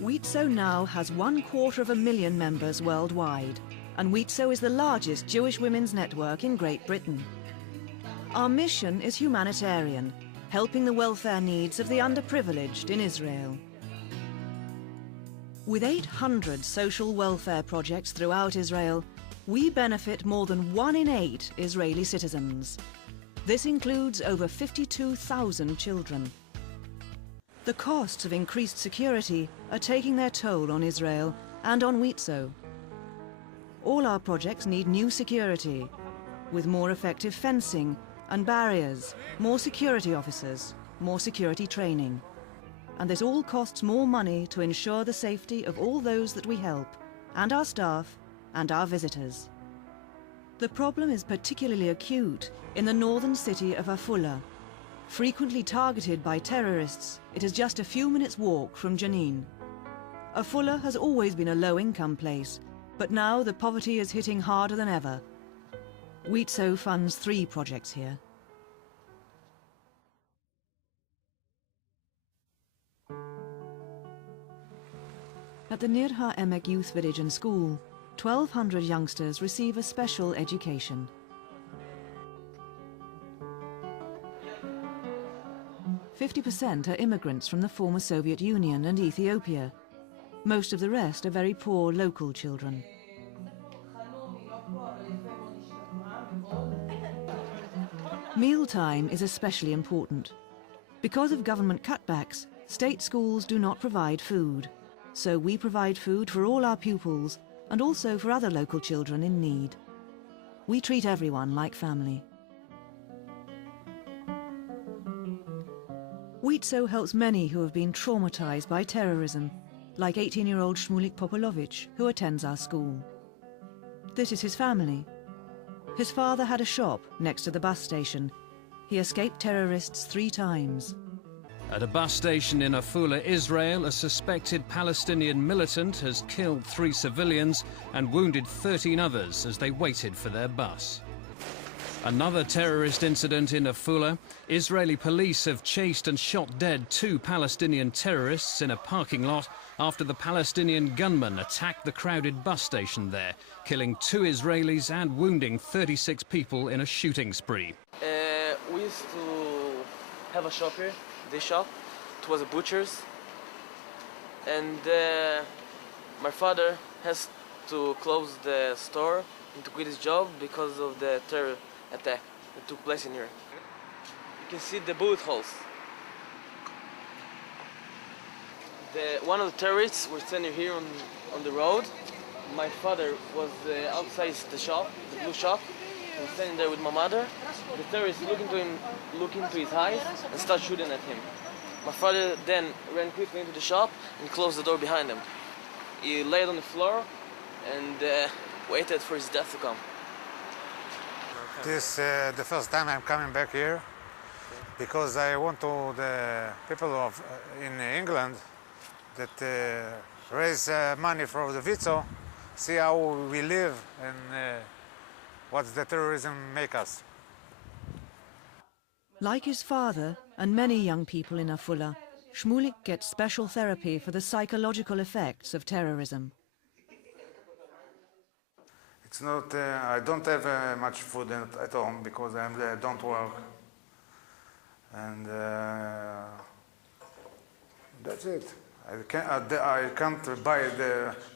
WIZO now has 250,000 members worldwide, and WIZO is the largest Jewish women's network in Great Britain. Our mission is humanitarian, helping the welfare needs of the underprivileged in Israel. With 800 social welfare projects throughout Israel, we benefit more than 1 in 8 Israeli citizens. This includes over 52,000 children. The costs of increased security are taking their toll on Israel and on WIZO. All our projects need new security, with more effective fencing and barriers, more security officers, more security training. And this all costs more money to ensure the safety of all those that we help, and our staff, and our visitors. The problem is particularly acute in the northern city of Afula. Frequently targeted by terrorists, it is just a few minutes' walk from Jenin. Afula has always been a low-income place, but now the poverty is hitting harder than ever. WIZO funds 3 projects here. At the Nir HaEmek Youth Village and School, 1,200 youngsters receive a special education. 50% are immigrants from the former Soviet Union and Ethiopia. Most of the rest are very poor local children. Mealtime is especially important. Because of government cutbacks, state schools do not provide food. So we provide food for all our pupils and also for other local children in need. We treat everyone like family. WIZO helps many who have been traumatized by terrorism, like 18-year-old Shmulik Popolovich, who attends our school. This is his family. His father had a shop next to the bus station. He escaped terrorists 3 times. At a bus station in Afula, Israel, a suspected Palestinian militant has killed 3 civilians and wounded 13 others as they waited for their bus. Another terrorist incident in Afula. Israeli police have chased and shot dead 2 Palestinian terrorists in a parking lot after the Palestinian gunmen attacked the crowded bus station there, killing 2 Israelis and wounding 36 people in a shooting spree. We used to have a shop here, this shop. It was a butcher's. And my father has to close the store and to quit his job because of the terror attack that took place in here. You can see the bullet holes. One of the terrorists was standing here on the road. My father was outside the shop, the blue shop. He was standing there with my mother. The terrorist looked into his eyes and started shooting at him. My father then ran quickly into the shop and closed the door behind him. He laid on the floor and waited for his death to come. This is the first time I'm coming back here because I want to the people of in England that raise money for the WIZO, see how we live and what the terrorism make us. Like his father and many young people in Afula, Shmulik gets special therapy for the psychological effects of terrorism. It's not, I don't have much food at home because I don't work. And that's it. I can't buy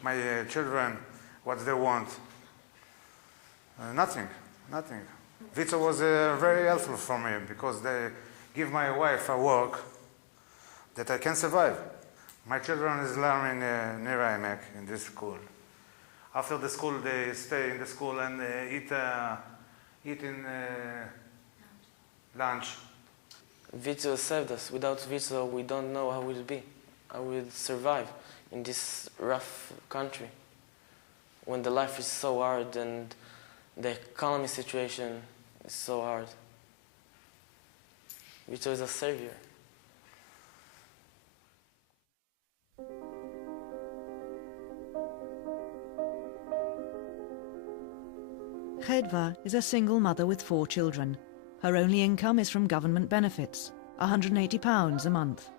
my children what they want. Nothing. WIZO was very helpful for me because they give my wife a work that I can survive. My children is learning near HaEmek in this school. After the school, they stay in the school and eat in lunch. WIZO saved us. Without WIZO, we don't know how we'll be, how we'll survive in this rough country when the life is so hard and the economy situation is so hard. WIZO is a savior. Chedva is a single mother with 4 children. Her only income is from government benefits. £180 a month.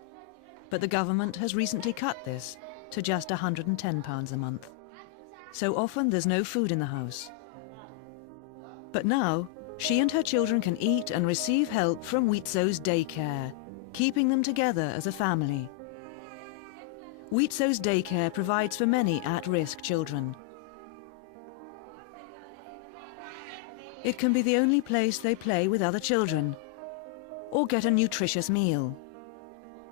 But the government has recently cut this to just £110 a month. So often there's no food in the house. But now, she and her children can eat and receive help from WIZO's daycare, keeping them together as a family. WIZO's daycare provides for many at-risk children. It can be the only place they play with other children, or get a nutritious meal.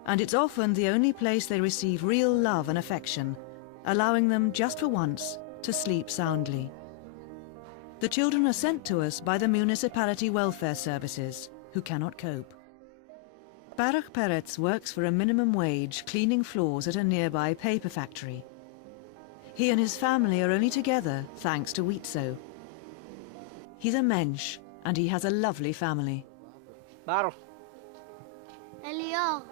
And it's often the only place they receive real love and affection, allowing them, just for once, to sleep soundly. The children are sent to us by the municipality welfare services, who cannot cope. Baruch Peretz works for a minimum wage cleaning floors at a nearby paper factory. He and his family are only together thanks to WIZO. He's a mensch, and he has a lovely family. Baruch. Elior.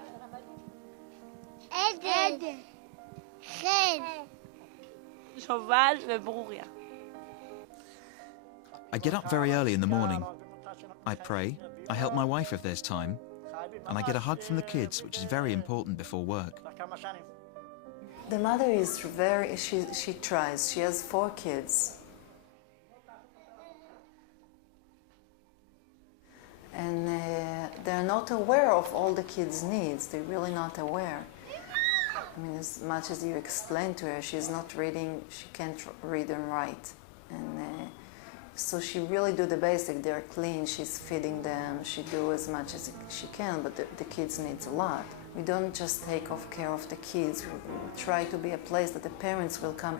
Eder. Chen. Shoval וברוria. I get up very early in the morning. I pray, I help my wife if there's time, and I get a hug from the kids, which is very important before work. The mother is she tries. She has 4 kids. And they're not aware of all the kids' needs. They're really not aware. I mean, as much as you explain to her, she's not reading, she can't read and write. And so she really do the basic. They're clean, she's feeding them, she do as much as she can, but the kids needs a lot. We don't just take care of the kids, we try to be a place that the parents will come.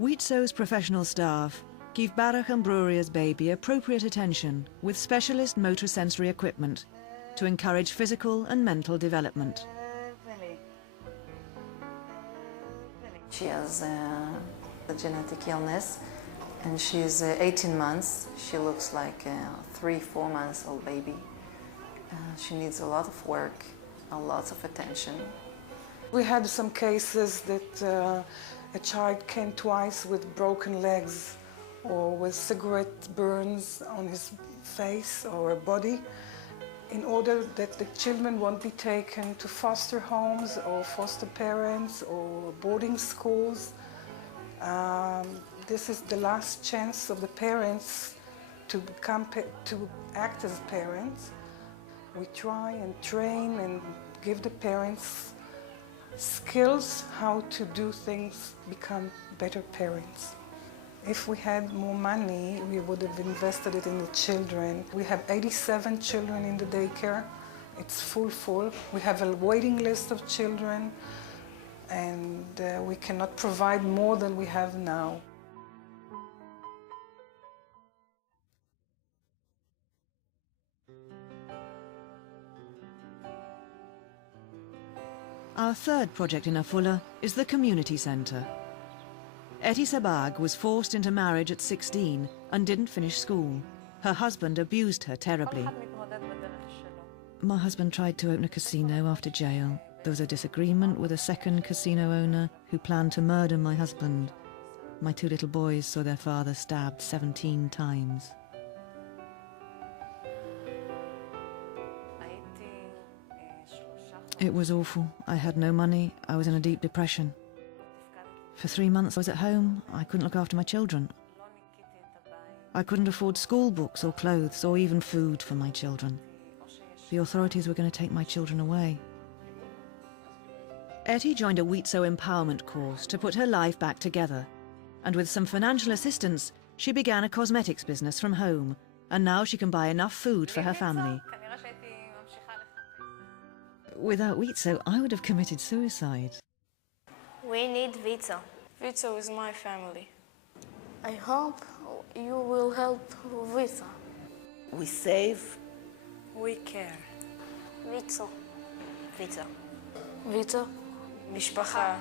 WIZO's professional staff give Baruch and Bruria's baby appropriate attention with specialist motor sensory equipment to encourage physical and mental development. She has a genetic illness, and she's 18 months. She looks like a 3-4 months old baby. She needs a lot of work, a lot of attention. We had some cases that a child came twice with broken legs or with cigarette burns on his face or body, in order that the children won't be taken to foster homes or foster parents or boarding schools. This is the last chance of the parents to act as parents. We try and train and give the parents skills how to do things, become better parents. If we had more money, we would have invested it in the children. We have 87 children in the daycare. It's full. We have a waiting list of children, and we cannot provide more than we have now. Our third project in Afula is the community centre. Eti Sabag was forced into marriage at 16 and didn't finish school. Her husband abused her terribly. My husband tried to open a casino after jail. There was a disagreement with a second casino owner who planned to murder my husband. My 2 little boys saw their father stabbed 17 times. It was awful. I had no money. I was in a deep depression. For 3 months I was at home. I couldn't look after my children. I couldn't afford school books or clothes or even food for my children. The authorities were going to take my children away. Eti joined a WIZO empowerment course to put her life back together. And with some financial assistance, she began a cosmetics business from home. And now she can buy enough food for her family. Without WIZO, I would have committed suicide. We need WIZO. WIZO is my family. I hope you will help WIZO. We save. We care. WIZO. WIZO. WIZO. משפחה.